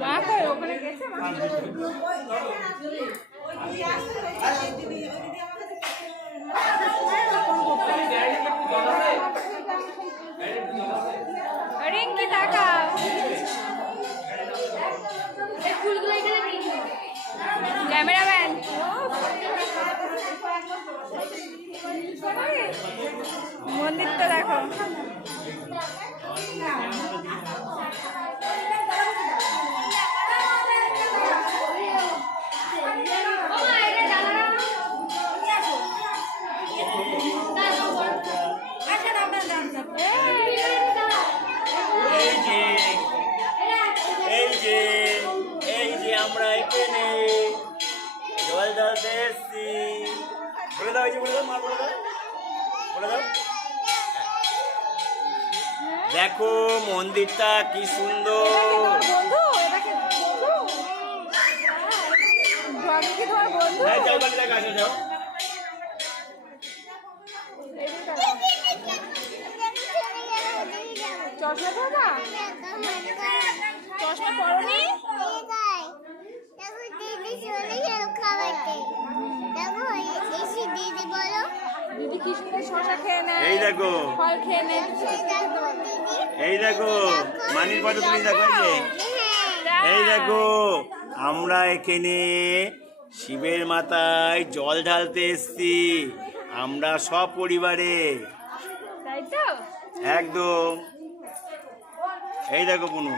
মা কই তাকাও ক্যামেরাম্যান মন্দিরটা দেখো যে এই যে আমরা এখানে জল এসছি। বলে দাও যে বলে দাও মা বলে দাও। বলে দাও। দেখো মন্দিরটা কি সুন্দর। এটাকে বন্ধু আমি কি তোমার বন্ধু এই জল বাকি দেখা আছে যাও চশমা পরা চশমা পরনি দিদি কি সুন্দর শশা খেয়ে নেয় এই দেখো। ফল খেয়ে নেয় এই দেখো। মানির ফটো তুমি দেখো এই দেখো। আমরা এখানে শিবের মাথায় জল ঢালতে এসছি। আমরা সব পরিবারে। একদম। এই দেখো পুনু।